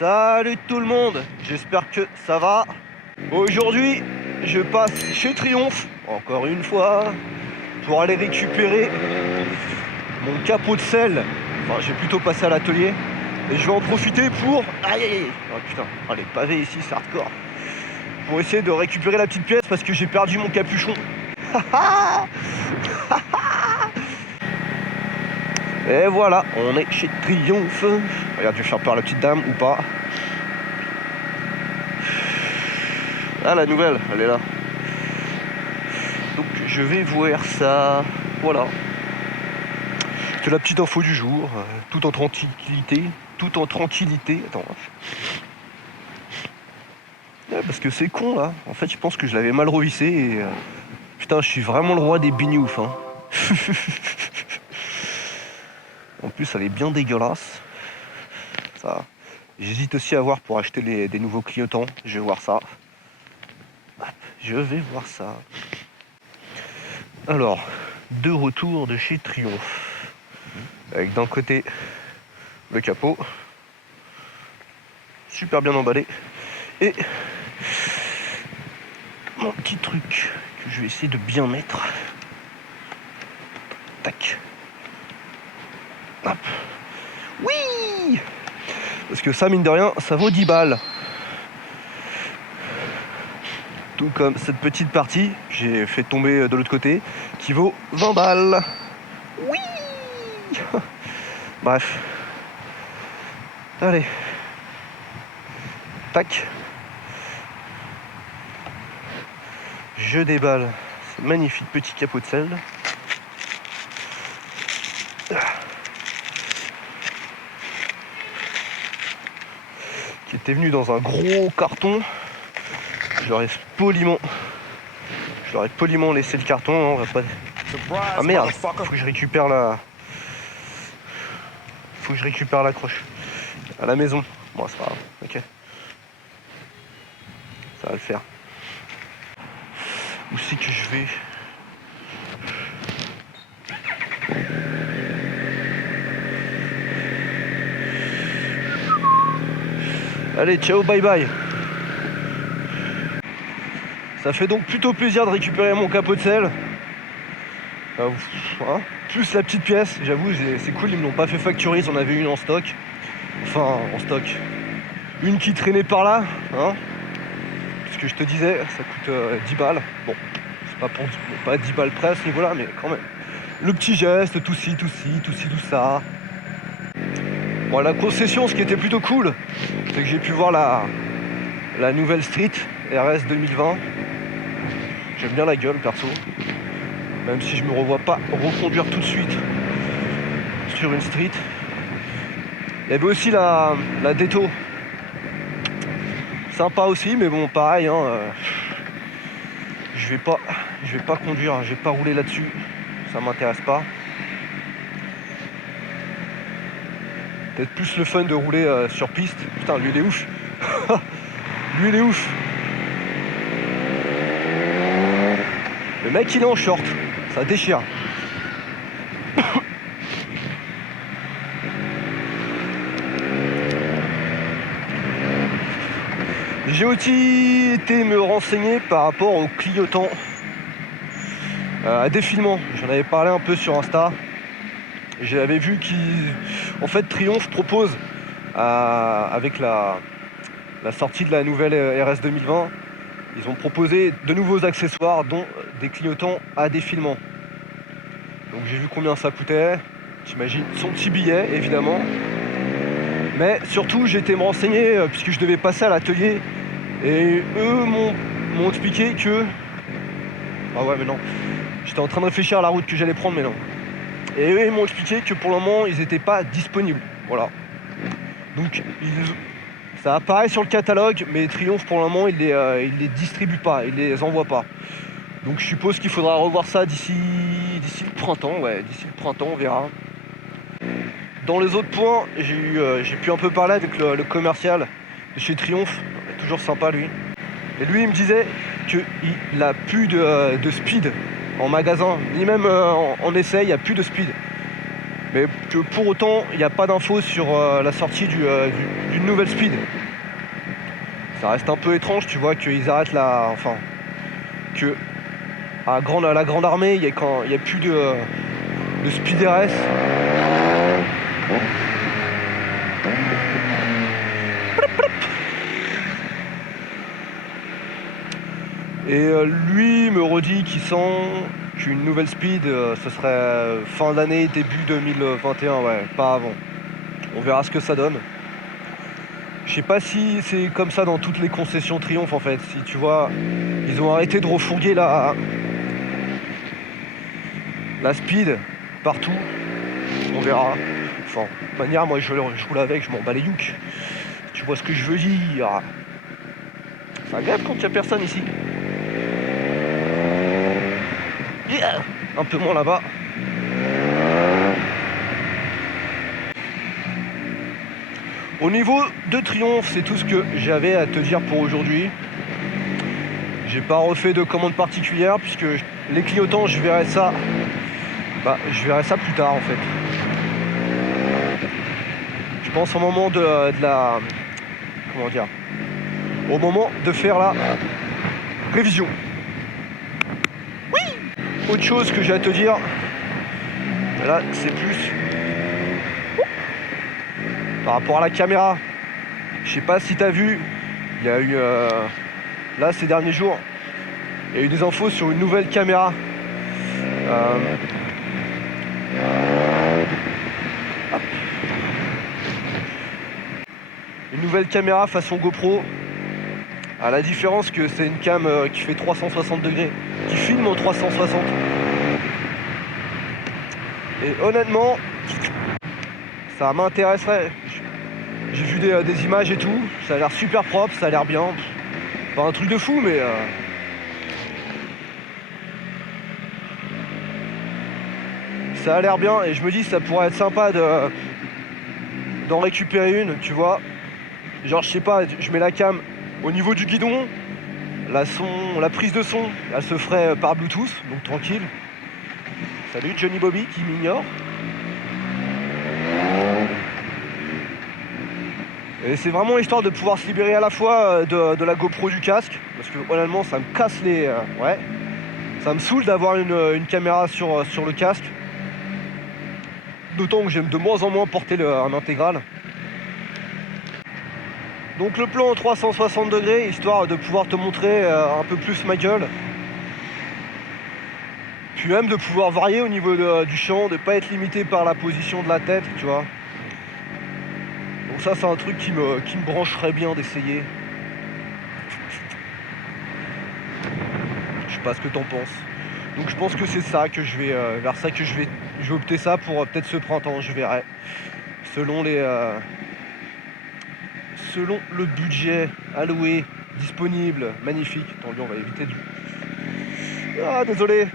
Salut tout le monde, j'espère que ça va. Aujourd'hui, je passe chez Triomphe, encore une fois, pour aller récupérer mon capot de selle. Enfin, j'ai plutôt passé à l'atelier. Et je vais en profiter pour... Aïe aïe aïe. Oh putain, oh, les pavés ici, c'est hardcore. Pour essayer de récupérer la petite pièce parce que j'ai perdu mon capuchon. Et voilà, on est chez Triomphe. Regarde, je vais faire peur à la petite dame ou pas. Ah, la nouvelle, elle est là. Donc je vais voir ça. Voilà. C'est la petite info du jour. Tout en tranquillité. Tout en tranquillité. Attends. Ouais, parce que c'est con là. En fait, je pense que je l'avais mal revissé et... Putain, je suis vraiment le roi des bignoufs. Hein. En plus, elle est bien dégueulasse. Ça. J'hésite aussi à voir pour acheter des nouveaux clignotants. Je vais voir ça. Je vais voir ça. Alors, de retour de chez Triomphe. Avec d'un côté le capot. Super bien emballé. Et mon petit truc que je vais essayer de bien mettre. Tac. Hop. Oui! Parce que ça, mine de rien, ça vaut 10 balles. Tout comme cette petite partie que j'ai fait tomber de l'autre côté, qui vaut 20 balles. Oui! Bref. Allez. Tac. Je déballe ce magnifique petit capot de selle. Qui était venu dans un gros carton. Je leur ai poliment laissé le carton. On va pas... Ah merde, faut que je récupère l'accroche à la maison. Bon, c'est pas grave, ok. Ça va le faire. Où c'est que je vais? Allez, ciao, bye bye. Ça fait donc plutôt plaisir de récupérer mon capot de selle. Hein, plus la petite pièce, j'avoue, c'est cool, ils me l'ont pas fait facturer, ils en avaient une en stock. Enfin, en stock. Une qui traînait par là, hein. Ce que je te disais, ça coûte 10 balles. Bon, c'est pas 10 balles près à ce niveau-là, mais quand même. Le petit geste, tout ci, tout ça. Bon, la concession, ce qui était plutôt cool, c'est que j'ai pu voir la nouvelle Street RS 2020. J'aime bien la gueule, perso. Même si je me revois pas reconduire tout de suite sur une Street. Il y avait aussi la Detto. Sympa aussi, mais bon, pareil, hein, je vais pas conduire, je vais pas rouler là-dessus, ça m'intéresse pas. Peut-être plus le fun de rouler sur piste. Putain, lui il est ouf. Lui il est ouf. Le mec il est en short, ça déchire. J'ai aussi été me renseigner par rapport aux clignotants à défilement. J'en avais parlé un peu sur Insta. J'avais vu qu'en fait Triomphe propose avec la sortie de la nouvelle RS 2020, ils ont proposé de nouveaux accessoires dont des clignotants à défilement. Donc j'ai vu combien ça coûtait. J'imagine son petit billet évidemment. Mais surtout j'ai été me renseigner puisque je devais passer à l'atelier. Et eux m'ont expliqué que... Ah ouais mais non. J'étais en train de réfléchir à la route que j'allais prendre mais non. Et eux ils m'ont expliqué que pour le moment ils n'étaient pas disponibles. Voilà. Donc ça apparaît sur le catalogue mais Triomphe pour le moment il les distribue pas, il les envoie pas. Donc je suppose qu'il faudra revoir ça d'ici le printemps, ouais, d'ici le printemps on verra. Dans les autres points, j'ai pu un peu parler avec le commercial de chez Triomphe, toujours sympa lui. Et lui il me disait qu'il a plus de speed en magasin, ni même en essai, il n'y a plus de speed. Mais que pour autant, il n'y a pas d'infos sur la sortie d'une nouvelle speed. Ça reste un peu étrange, tu vois, qu'ils arrêtent la... Enfin, que à la grande armée, il n'y a plus de speed RS. Et lui me redit qu'il sent qu'une nouvelle speed, ce serait fin d'année, début 2021, ouais, pas avant. On verra ce que ça donne. Je sais pas si c'est comme ça dans toutes les concessions Triumph en fait. Si tu vois, ils ont arrêté de refourguer la speed partout. On verra. Enfin, de toute manière, moi je roule avec, je m'en bats les youks. Tu vois ce que je veux dire. C'est agréable quand il n'y a personne ici. Yeah, un peu moins là-bas. Au niveau de Triumph, c'est tout ce que j'avais à te dire pour aujourd'hui. J'ai pas refait de commande particulière puisque les clignotants, je verrai ça plus tard en fait. Je pense au moment de la... Comment dire? Au moment de faire la révision. Oui. Autre chose que j'ai à te dire, là c'est plus par rapport à la caméra. Je sais pas si tu as vu, il y a eu là ces derniers jours, il y a eu des infos sur une nouvelle caméra. Une nouvelle caméra façon GoPro. À la différence que c'est une cam qui fait 360 degrés, qui filme en 360. Et honnêtement, ça m'intéresserait. J'ai vu des images et tout, ça a l'air super propre, ça a l'air bien. Pas un truc de fou, mais ça a l'air bien. Et je me dis ça pourrait être sympa d'en récupérer une, tu vois. Genre je sais pas, je mets la cam au niveau du guidon, la prise de son, elle se ferait par Bluetooth, donc tranquille. Salut Johnny Bobby qui m'ignore. Et c'est vraiment histoire de pouvoir se libérer à la fois de la GoPro du casque, parce que honnêtement ça me casse les... ouais, ça me saoule d'avoir une caméra sur le casque. D'autant que j'aime de moins en moins porter un intégral. Donc le plan en 360 degrés, histoire de pouvoir te montrer un peu plus ma gueule. Puis même de pouvoir varier au niveau du champ, de ne pas être limité par la position de la tête, tu vois. Donc ça c'est un truc qui me brancherait bien d'essayer. Je sais pas ce que t'en penses. Donc je pense que c'est ça que je vais vers ça que je vais opter ça pour peut-être ce printemps, je verrai. Selon le budget alloué, disponible, magnifique. Tant mieux, on va éviter du... Ah désolé.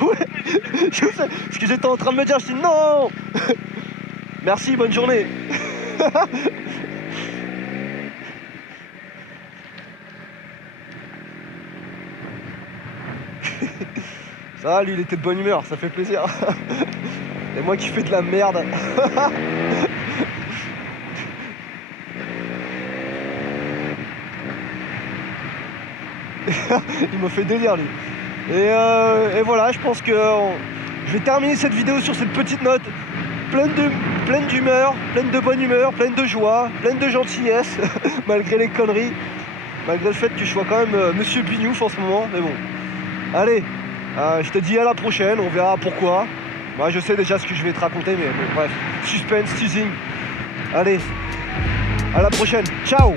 Ouais, je sais, ce que j'étais en train de me dire, je dis non. Merci, bonne journée. Ça va, lui il était de bonne humeur, ça fait plaisir. Et moi qui fais de la merde. Il me fait délire lui. Et voilà, je pense que je vais terminer cette vidéo sur cette petite note pleine d'humeur, pleine de bonne humeur, pleine de joie, pleine de gentillesse, malgré les conneries, malgré le fait que je sois quand même Monsieur Bignouf en ce moment, mais bon. Allez, je te dis à la prochaine, on verra pourquoi. Moi je sais déjà ce que je vais te raconter, mais bon, bref, suspense, teasing. Allez, à la prochaine, ciao.